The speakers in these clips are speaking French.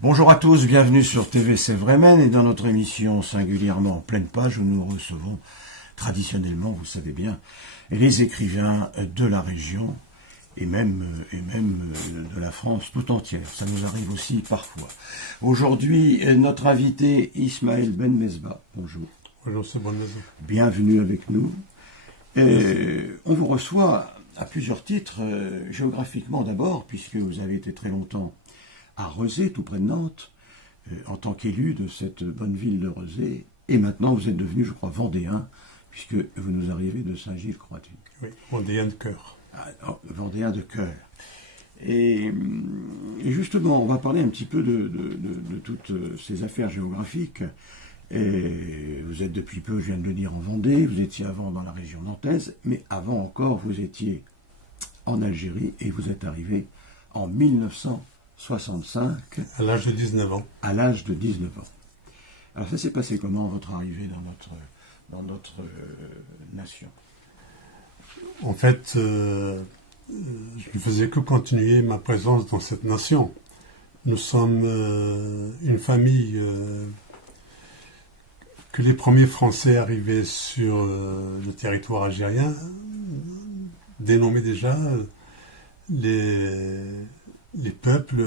Bonjour à tous, bienvenue sur TVC Vremen et dans notre émission singulièrement en pleine page où nous recevons traditionnellement, vous savez bien, les écrivains de la région et même de la France tout entière. Ça nous arrive aussi parfois. Aujourd'hui, notre invité Ismaël Ben Mesbah. Bonjour. Bonjour, c'est bon. Bienvenue avec nous. On vous reçoit à plusieurs titres, géographiquement d'abord, puisque vous avez été très longtemps à Rezé, tout près de Nantes, en tant qu'élu de cette bonne ville de Rezé. Et maintenant, vous êtes devenu, je crois, vendéen, puisque vous nous arrivez de Saint-Gilles, crois-tu. Oui, vendéen de cœur. Vendéen de cœur. Et justement, on va parler un petit peu de toutes ces affaires géographiques. Et vous êtes depuis peu, je viens de le dire, en Vendée, vous étiez avant dans la région nantaise, mais avant encore, vous étiez en Algérie et vous êtes arrivé en 1965. À l'âge de 19 ans. À l'âge de 19 ans. Alors ça s'est passé comment, votre arrivée dans notre nation? En fait, je ne faisais que continuer ma présence dans cette nation. Nous sommes une famille que les premiers Français arrivés sur le territoire algérien dénommaient déjà les peuples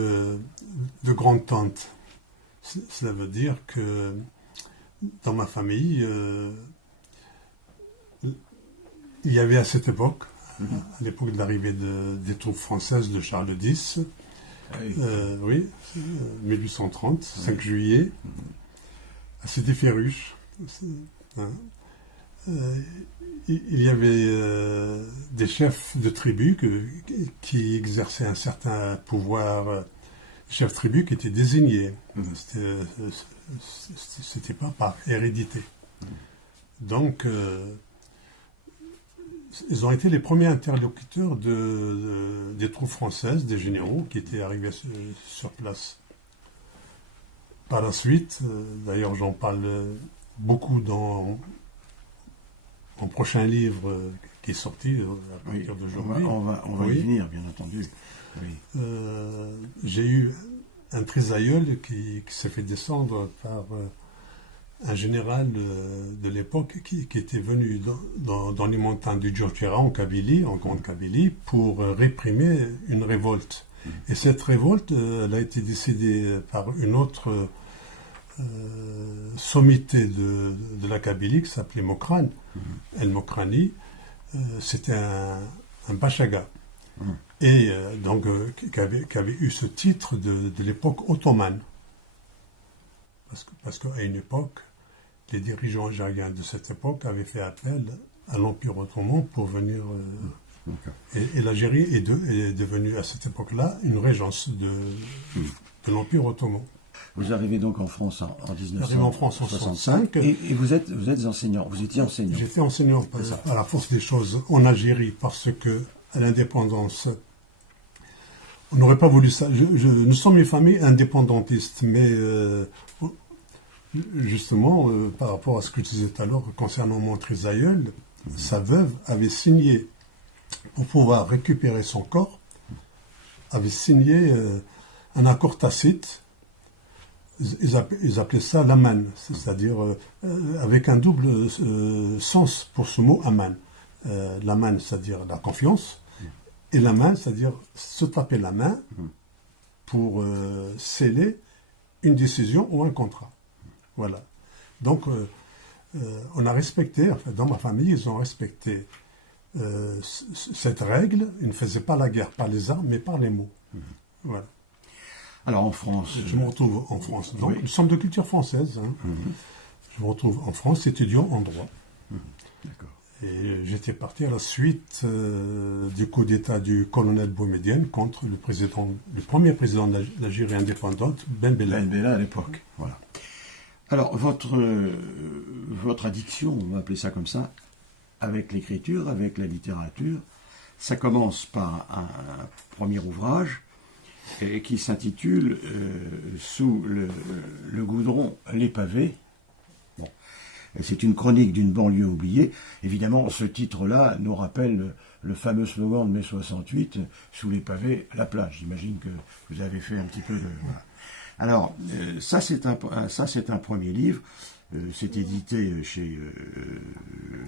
de grande tente. Cela veut dire que dans ma famille, il y avait à cette époque, à l'époque de l'arrivée des troupes françaises de Charles X, 1830, 5 juillet, à Sédéferruche, il y avait des chefs de tribus qui exerçaient un certain pouvoir, chefs de tribus qui étaient désignés. C'était pas par hérédité. Donc, ils ont été les premiers interlocuteurs des troupes françaises, des généraux qui étaient arrivés sur place. Par la suite, d'ailleurs j'en parle beaucoup dans mon prochain livre qui est sorti à partir d'aujourd'hui. On va y venir, bien entendu. Oui. J'ai eu un trisaïeul qui s'est fait descendre par un général de l'époque qui était venu dans les montagnes du Djurtira en Kabylie, en Grande Kabylie, pour réprimer une révolte. Et cette révolte, elle a été décidée par une autre sommité de la Kabylie qui s'appelait Mokrane. El Mokrani, c'était un Bachaga. Et donc qui avait eu ce titre de l'époque ottomane. Parce qu'à une époque, les dirigeants algériens de cette époque avaient fait appel à l'Empire ottoman pour venir... Et l'Algérie est devenue à cette époque-là une régence de l'Empire ottoman. Vous arrivez donc en France en 1965 et vous êtes enseignant. Vous étiez enseignant. J'étais enseignant à la force des choses en Algérie parce que à l'indépendance, on n'aurait pas voulu ça. Nous sommes une famille indépendantiste, mais justement, par rapport à ce que tu disais tout à l'heure concernant mon trisaïeul, sa veuve avait signé, pour pouvoir récupérer son corps, avait signé un accord tacite. Ils appelaient ça l'aman, c'est-à-dire avec un double sens pour ce mot aman. L'aman, c'est-à-dire la confiance, et l'aman, c'est-à-dire se taper la main pour sceller une décision ou un contrat. Voilà. Donc, on a respecté, enfin, dans ma famille, ils ont respecté cette règle. Ils ne faisaient pas la guerre par les armes, mais par les mots. Voilà. Alors en France... Je me retrouve en France. Donc, nous sommes de culture française. Je me retrouve en France, étudiant en droit. D'accord. Et j'étais parti à la suite du coup d'État du colonel Boumedienne contre le premier président de l'Algérie indépendante, Ben Bella. Ben Bella à l'époque, voilà. Alors, votre addiction, on va appeler ça comme ça, avec l'écriture, avec la littérature, ça commence par un premier ouvrage qui s'intitule Sous le goudron, les pavés. Bon. C'est une chronique d'une banlieue oubliée. Évidemment, ce titre-là nous rappelle le fameux slogan de mai 68, Sous les pavés, la plage. J'imagine que vous avez fait un petit peu Alors, ça c'est un premier livre. C'est édité chez...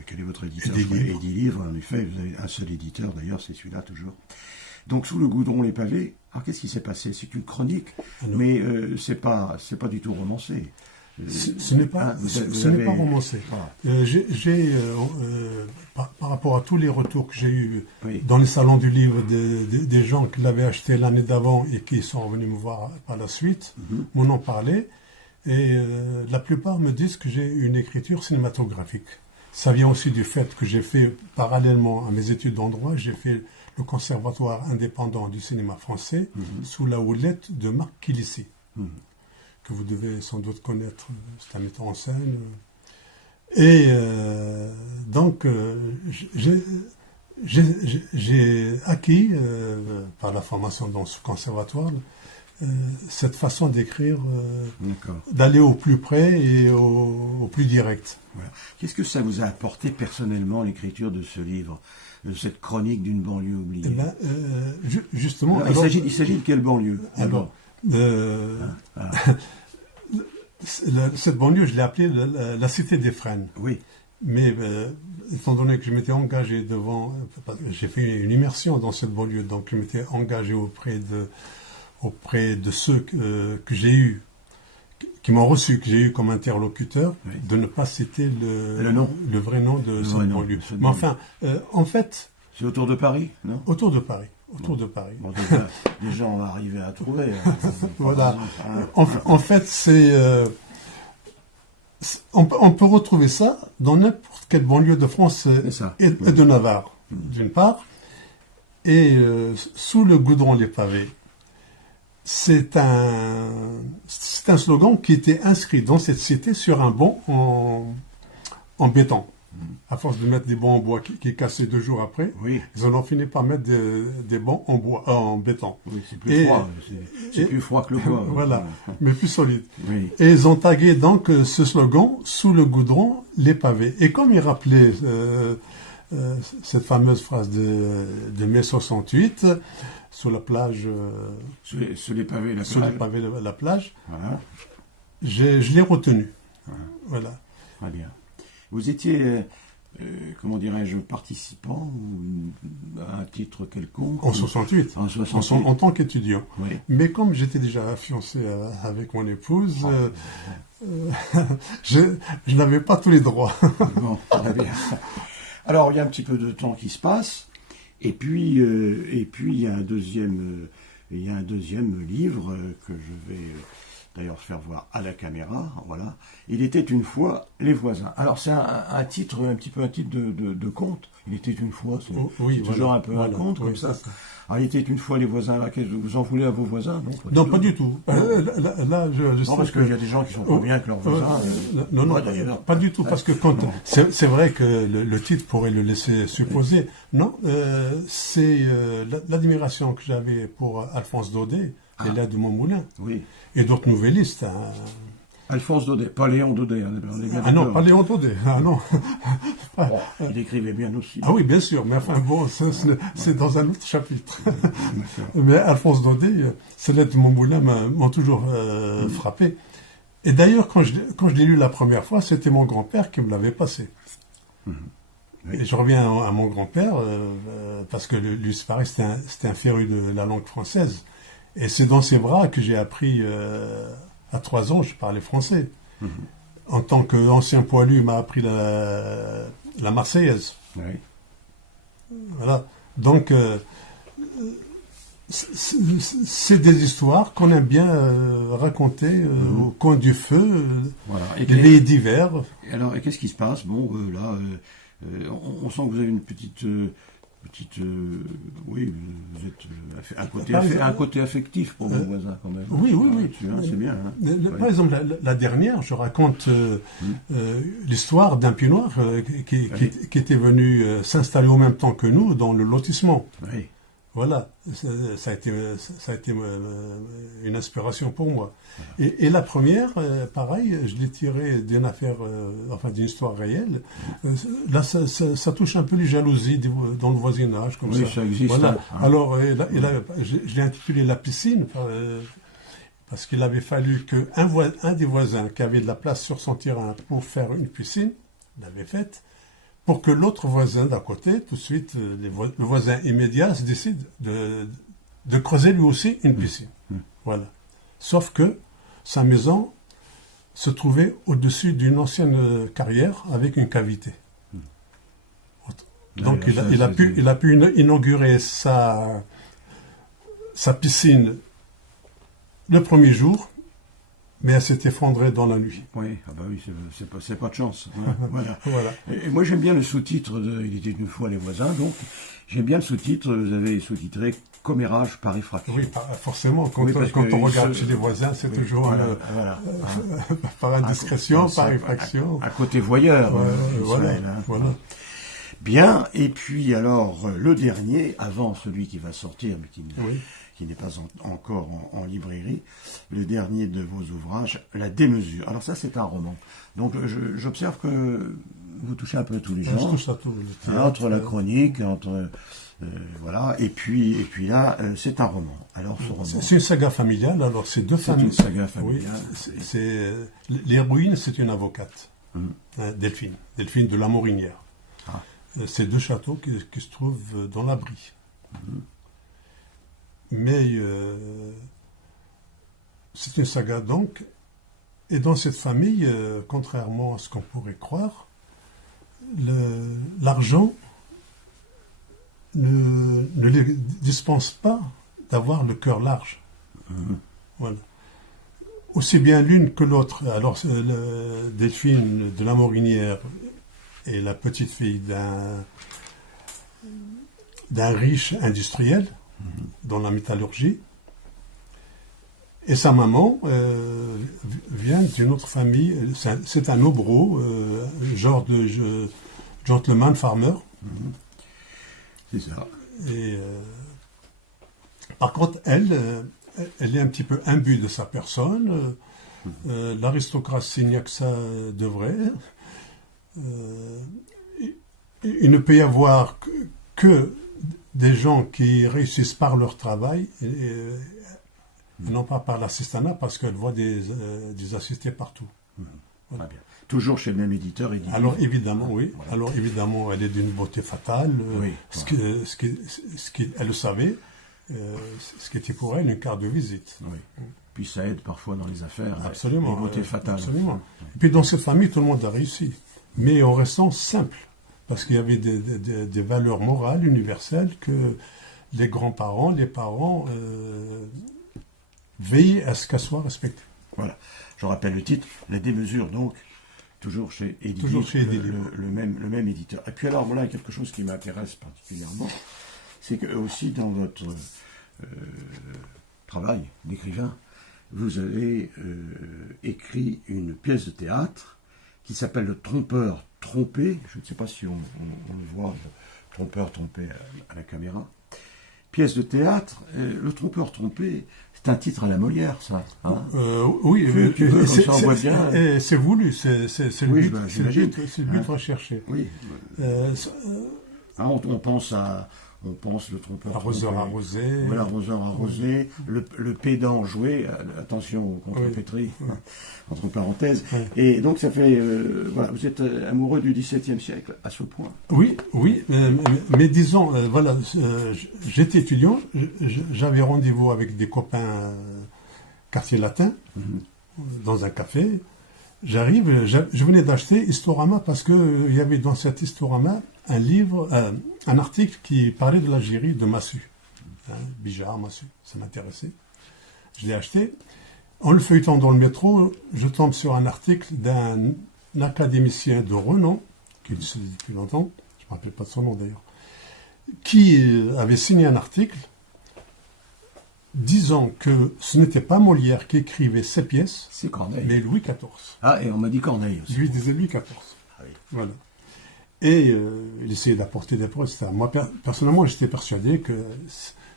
quel est votre éditeur? Eddy Livre, en effet. Vous avez un seul éditeur, d'ailleurs, c'est celui-là, toujours. Donc, Sous le goudron, les pavés. Alors, qu'est-ce qui s'est passé? C'est une chronique, mais c'est pas du tout romancé. Ce n'est pas romancé. Par rapport à tous les retours que j'ai eus dans les salons du livre des gens qui l'avaient acheté l'année d'avant et qui sont venus me voir par la suite, m'en ont parlé. Et la plupart me disent que j'ai une écriture cinématographique. Ça vient aussi du fait que j'ai fait, parallèlement à mes études en droit, j'ai fait le Conservatoire indépendant du cinéma français sous la houlette de Marc Kilissi, que vous devez sans doute connaître, c'est un metteur en scène. Et donc, j'ai acquis, par la formation dans ce conservatoire, cette façon d'écrire, d'aller au plus près et au plus direct. Voilà. Qu'est-ce que ça vous a apporté personnellement, l'écriture de ce livre, de cette chronique d'une banlieue oubliée? Justement... Alors, il s'agit de quelle banlieue? Cette banlieue, je l'ai appelée la Cité des Frênes. Oui. Mais étant donné que je m'étais engagé j'ai fait une immersion dans cette banlieue, donc je m'étais engagé auprès de ceux que j'ai eus, qui m'ont reçu, que j'ai eu comme interlocuteur, de ne pas citer le vrai nom de cette banlieue. Mais enfin, en fait... C'est autour de Paris, non? Autour de Paris. De Paris. Bon, déjà, on va arriver à trouver. Voilà. En fait, on peut retrouver ça dans n'importe quelle banlieue de France et de Navarre, d'une part. Et Sous le goudron, les pavés. C'est un slogan qui était inscrit dans cette cité sur un banc en béton. À force de mettre des bancs en bois qui est cassé 2 jours après, ils en ont fini par mettre des bancs en bois, en béton. Oui, c'est plus froid. C'est plus froid que le bois. Voilà, mais plus solide. Oui. Et ils ont tagué donc ce slogan « Sous le goudron, les pavés ». Et comme il rappelait cette fameuse phrase de mai 68, sur la plage... Sur les pavés, la plage. Voilà. Je l'ai retenu. Voilà. Très bien. Vous étiez, comment dirais-je, participant à un titre quelconque? En 68. En tant qu'étudiant. Oui. Mais comme j'étais déjà fiancé avec mon épouse, je n'avais pas tous les droits. Bon, très bien. Alors, il y a un petit peu de temps qui se passe, et puis il y a un deuxième livre que je vais... d'ailleurs faire voir à la caméra, voilà. Il était une fois les voisins. Alors c'est un titre de conte. Il était une fois, c'est toujours un peu un conte comme ça. Alors il était une fois les voisins. Là, vous en voulez à vos voisins? Non, pas du tout. Là, non, parce qu'il y a des gens qui sont pas bien avec leurs voisins. Non, pas du tout, parce que c'est vrai que le titre pourrait le laisser supposer. Non, c'est l'admiration que j'avais pour Alphonse Daudet, l'élève de Montmoulin. Oui. Et d'autres nouvellistes. Alphonse Daudet, pas Léon Daudet. Non, pas Léon Daudet. Ah non. Bon, il écrivait bien aussi. Ah oui, bien sûr, mais enfin bon, c'est dans un autre chapitre. Mais Alphonse Daudet, ces lettres de Montmoulin m'ont toujours frappé. Et d'ailleurs, quand je l'ai lu la première fois, c'était mon grand-père qui me l'avait passé. Oui. Et je reviens à mon grand-père, parce que lui, c'est pareil, c'était un féru de la langue française. Et c'est dans ses bras que j'ai appris, à 3 ans, je parlais français. En tant qu'ancien poilu, il m'a appris la Marseillaise. Oui. Voilà. Donc, c'est des histoires qu'on aime bien raconter au coin du feu, voilà. les d'hiver. Alors, et qu'est-ce qui se passe? Bon, là, on sent que vous avez une petite oui, vous êtes un côté affectif pour vos voisins quand même. Oui. C'est bien. Hein. Par exemple, la dernière, je raconte l'histoire d'un Pied Noir qui était venu s'installer en même temps que nous dans le lotissement. Oui. Voilà, ça a été une inspiration pour moi. Et la première, pareil, je l'ai tirée d'une affaire, d'une histoire réelle. Là, ça touche un peu les jalousies dans le voisinage, comme ça. Ça existe. Voilà. Hein. Alors, je l'ai intitulé La piscine, Parce qu'il avait fallu qu'un des voisins qui avait de la place sur son terrain pour faire une piscine, l'avait faite, pour que l'autre voisin d'à côté, tout de suite, le voisin immédiat, se décide de creuser lui aussi une piscine. Voilà. Sauf que sa maison se trouvait au-dessus d'une ancienne carrière avec une cavité. Donc il a pu inaugurer sa piscine le premier jour, mais elle s'est effondrée dans la nuit. Oui, ah bah oui, c'est pas de chance. Voilà. Voilà. Et moi j'aime bien le sous-titre de Il était une fois les voisins, donc j'aime bien le sous-titre, vous avez sous-titré Commérage par effraction. Oui, forcément, quand on regarde chez les voisins, c'est toujours par indiscrétion, par effraction. Un côté voyeur. Voilà. Bien, et puis alors le dernier, avant celui qui va sortir, mais qui n'est pas encore en librairie, le dernier de vos ouvrages, La Démesure. Alors ça, c'est un roman. Donc j'observe que vous touchez un peu tous les genres. Je touche à tout. Entre la chronique, voilà, et puis là, c'est un roman. Alors ce roman. C'est une saga familiale. Alors c'est deux familles. C'est une saga familiale. Oui, l'héroïne, c'est une avocate, Delphine de la Morinière. Ah. C'est deux châteaux qui se trouvent dans la Brie. Mais c'est une saga donc, et dans cette famille, contrairement à ce qu'on pourrait croire, l'argent ne les dispense pas d'avoir le cœur large. Voilà. Aussi bien l'une que l'autre. Alors, Delphine de la Morinière est la petite fille d'un riche industriel dans la métallurgie. Et sa maman vient d'une autre famille. C'est un obro, genre de gentleman farmer. C'est ça. Et par contre, elle est un petit peu imbue de sa personne. L'aristocratie, il n'y a que ça de vrai. Il ne peut y avoir que des gens qui réussissent par leur travail et non pas par l'assistanat, parce qu'elle voit des assistés partout. Voilà. Bien. Toujours chez le même éditeur. Alors évidemment, oui. Voilà. Alors évidemment, elle est d'une beauté fatale. Elle le savait. Ce qui était pour elle une carte de visite. Oui. Puis ça aide parfois dans les affaires. Absolument. Les beautés fatales. Absolument. Et puis dans cette famille, tout le monde a réussi. Mais en restant simple. Parce qu'il y avait des valeurs morales universelles que les grands-parents, les parents veillaient à ce qu'elles soient respectées. Voilà. Je rappelle le titre, La Démesure, donc, toujours chez Edilib, le même éditeur. Et puis alors, voilà quelque chose qui m'intéresse particulièrement, c'est que aussi dans votre travail d'écrivain, vous avez écrit une pièce de théâtre qui s'appelle Le Trompeur trompé. Je ne sais pas si on le voit, le trompeur trompé à la caméra. Pièce de théâtre, Le Trompeur trompé, c'est un titre à la Molière, ça. Hein oui, comme ça on voit bien. C'est voulu, c'est le but, c'est le but recherché. Oui. On pense le trompeur arroseur arrosé. Voilà, arroseur arrosé. Le pédant joué, attention aux contrepétries, entre parenthèses. Et donc ça fait, voilà, vous êtes amoureux du XVIIe siècle à ce point. Oui, mais disons, voilà, j'étais étudiant, j'avais rendez-vous avec des copains quartier latin, dans un café. J'arrive, je venais d'acheter Historama parce que il y avait dans cet Historama un livre, un article qui parlait de l'Algérie de Massu. Bijard, Massu, ça m'intéressait. Je l'ai acheté. En le feuilletant dans le métro, je tombe sur un article d'un académicien de renom, qui existe depuis longtemps, je ne me rappelle pas de son nom d'ailleurs, qui avait signé un article disant que ce n'était pas Molière qui écrivait ces pièces, c'est Corneille, mais Louis XIV. Ah, et on m'a dit Corneille aussi. Lui disait Louis XIV. Ah oui. Voilà. Et il essayait d'apporter des preuves, etc. Moi, personnellement, j'étais persuadé que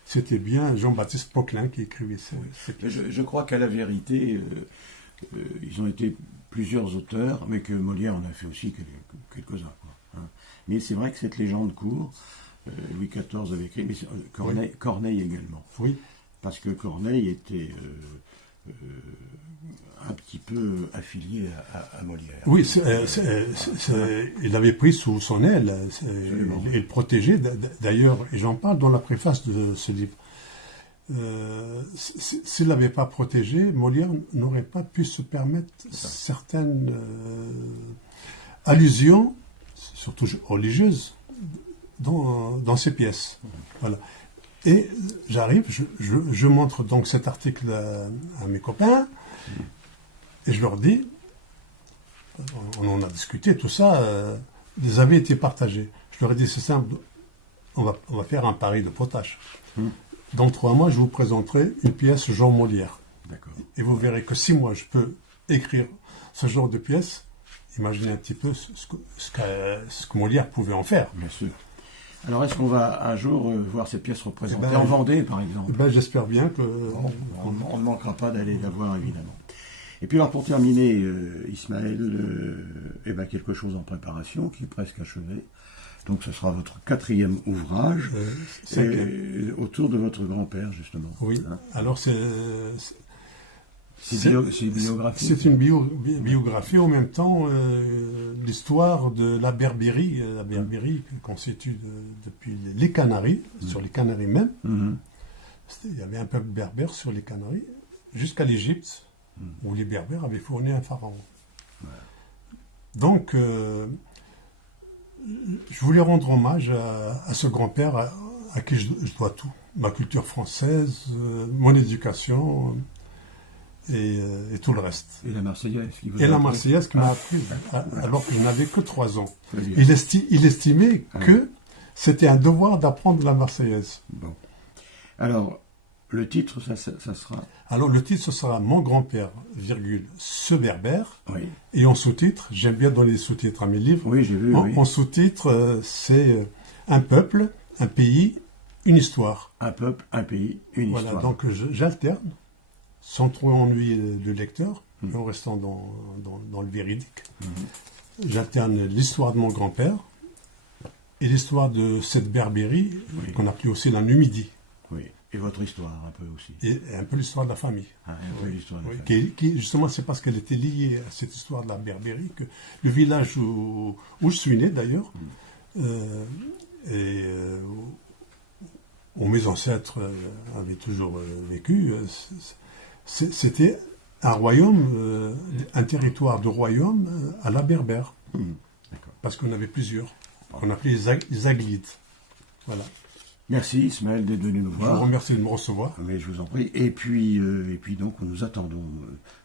c'était bien Jean-Baptiste Poquelin qui écrivait ces pièces. Je crois qu'à la vérité, ils ont été plusieurs auteurs, mais que Molière en a fait aussi quelques-uns. Mais c'est vrai que cette légende court, Louis XIV avait écrit, mais Corneille également. Oui. Parce que Corneille était un petit peu affilié à Molière. Oui, il l'avait pris sous son aile, il le protégeait. D'ailleurs, et j'en parle dans la préface de ce livre. S'il l'avait pas protégé, Molière n'aurait pas pu se permettre certaines allusions, surtout religieuses, dans ses pièces. Voilà. Et j'arrive, je montre donc cet article à mes copains, et je leur dis, on en a discuté, tout ça, les avis étaient partagés. Je leur ai dit, c'est simple, on va faire un pari de potache. Dans 3 mois, je vous présenterai une pièce Jean Molière. D'accord. Et vous verrez que si moi je peux écrire ce genre de pièce, imaginez un petit peu ce que Molière pouvait en faire. Bien sûr. Alors, est-ce qu'on va un jour voir cette pièce représentée en Vendée, par exemple? J'espère bien que... On ne manquera pas d'aller la voir, évidemment. Et puis, alors, pour terminer, Ismaël, quelque chose en préparation, qui est presque achevé. Donc, ce sera votre 4e ouvrage, autour de votre grand-père, justement. Oui, hein. Alors c'est biographique. C'est une biographie, en même temps, l'histoire de la Berbérie. La Berbérie constitue depuis les Canaries, sur les Canaries même. Il y avait un peuple berbère sur les Canaries, jusqu'à l'Égypte, où les Berbères avaient fourni un pharaon. Ouais. Donc, je voulais rendre hommage à ce grand-père à qui je dois tout. Ma culture française, mon éducation et tout le reste. Et la Marseillaise qui m'a appris alors que je n'avais que 3 ans. Il estimait que c'était un devoir d'apprendre la Marseillaise. Bon. Alors, le titre, ça sera... Alors, le titre, ce sera « Mon grand-père, ce berbère ». Oui. Et en sous-titre, j'aime bien donner des sous-titres à mes livres. Oui, j'ai vu, En sous-titre, c'est « Un peuple, un pays, une histoire ». Un peuple, un pays, une histoire. Voilà, donc j'alterne, sans trop ennuyer le lecteur, mais en restant dans le véridique. J'alterne l'histoire de mon grand-père et l'histoire de cette Berbérie, qu'on appelait aussi la Numidie. Oui. Et votre histoire, un peu aussi. Et un peu l'histoire de la famille. Un peu l'histoire de la famille. Qui, justement, c'est parce qu'elle était liée à cette histoire de la Berbérie que le village où je suis né, d'ailleurs, où mes ancêtres avaient toujours vécu, c'était un royaume, un territoire de royaume à la berbère. Parce qu'on avait plusieurs. On appelait les Aglides. Voilà. Merci Ismaël d'être venu nous voir. Je vous remercie de me recevoir. Mais je vous en prie. Et puis donc nous attendons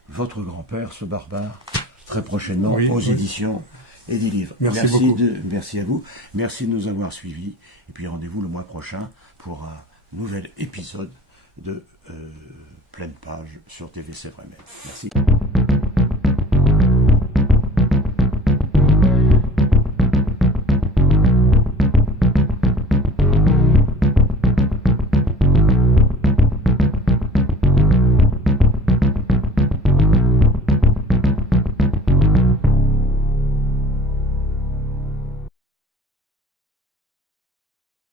votre grand-père, ce barbare, très prochainement aux éditions et des livres. Merci beaucoup. Merci à vous. Merci de nous avoir suivis. Et puis rendez-vous le mois prochain pour un nouvel épisode de Pleine Page sur TV C'est Vrai Même. Merci.